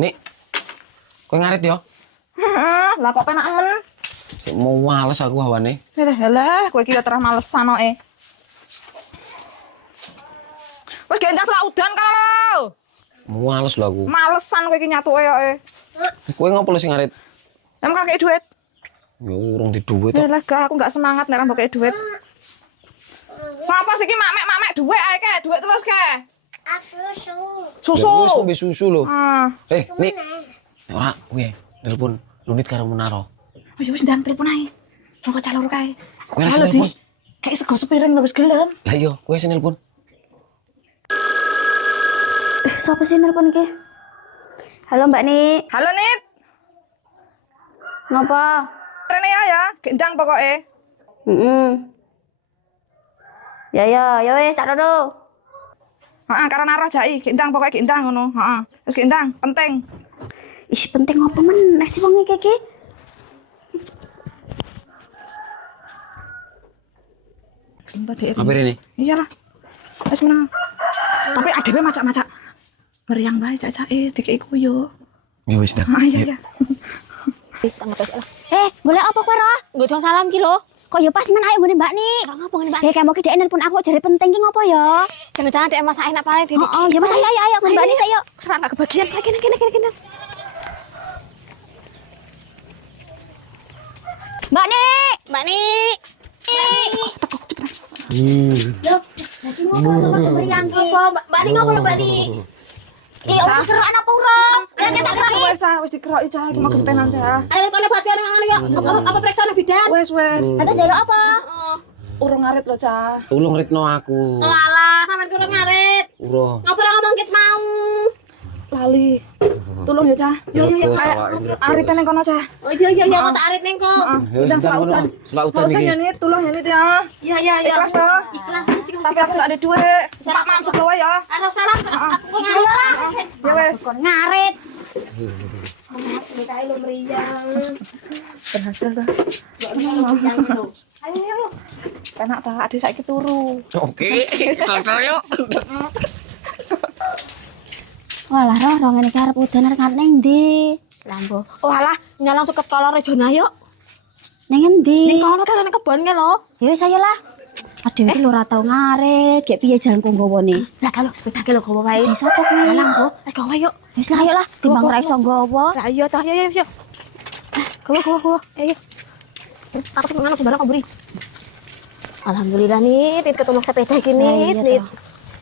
Nik. Kowe ngarit yo. Heeh, lah kok penak men. Sik mau males aku hawane. Lah, kowe iki terus malesan kok Wes gendang selak udan kan lo. Males lho aku. Malesan kowe iki nyatuke kok Kowe ngopo sing ngarit? Lah kan kei duit. Ya urung di duit. Lah gak aku gak semangat nek mbok kei duit. Ngapa sih iki mamek duit ae ke, duit terus ke. Susu. Ya wis ngombe susu lho. Susu. Nik. Ora kowe nelpon Lunit karo Munaro. Oh ya wis ndang telepon ae. Kok calor kae. Kowe wis nelpon. Kayak sego sepiring lho wis gelem. Lah iya, kowe sing nelpon. Siapa sih nelpon iki? Halo Mbak Nik. Halo Nit. Ngapa? Rene ya, gendang pokoke. Ya wes tak dodo. Heeh, karo naruh jai, gendang pokoke gendang ngono. Heeh. Wis gendang, penting. Ih, penting apa meneh sih wong iki? Apa ini? Iyalah. Wis menang. Tapi adewe macak-macak. Meriang bae cacake dikeki kuyo. Ya wis dah. Iya. Golek apa kowe, Roh? Nggo dong salam ki lho. Kok ya pas men ayo ngene Mbak Nik. Ora ngopo ngene, Mbak. Kayak mau ki nelpon aku jare penting ki ngopo ya? Jangan-jangan dek masak enak paling di. Oh, ya Mas ayo ngene Mbak Nik ayo. Serang gak kebagian. Kene. Mbak Nik. Mbak Nik. Teko cepetan. Loh, lagi ngopo sama meriang ki? Mbak Nik ngopo Mbak Nik? Wis kerokan apa urung? Ayo tak keroki. Wis dikeroki cah, iki mau gentenan cah. Ayo tole batian ngono yo. Apa periksa nang bidan? Wis. Ada jaluk apa? Urung ngarit lho cah. Tolong ritno aku. Alah, sampean kurang ngarit. Urung. Ngapa ora ngomong ket mau? Lali. Tolong ya cah. Yo kayak arite ning kono cah. Oh iya kok tak arit ning kok. Gendang selautan. Selautan iki. Ya Nit, tolong ya Nit ya. Iya. Ikhlas ya. Tapi aku gak ada duit. Mak masuk gawe ya. Ora salah, aku ngarit. Ya wes. Kon ngarit. Minta lu meriang. Berhasil ta. Ayo. Penak ta, adik saiki turu. Oke, kantor yuk. Walah, Roh ngene iki arep udan arep ngarep ning ndi? Lambo. Walah, nyolong suket kolor Jona yuk. Ning endi? Ning kono kan ning kebon ke lho. Ya wis ayo lah. Adewe iki lho ora tau ngarit, gek piye jalanku nggawane. Lah kalau sepeda ke lho gowo wae. Di sopo kuwi? Alang kok. Gawe yuk. Wis lah ayo lah, timbang ora iso nggawa. Lah iya toh, yo. Gawa. Ayo. Aku sing ngono sembarang kok buri. Alhamdulillah nih, ketemu sepeda iki nih.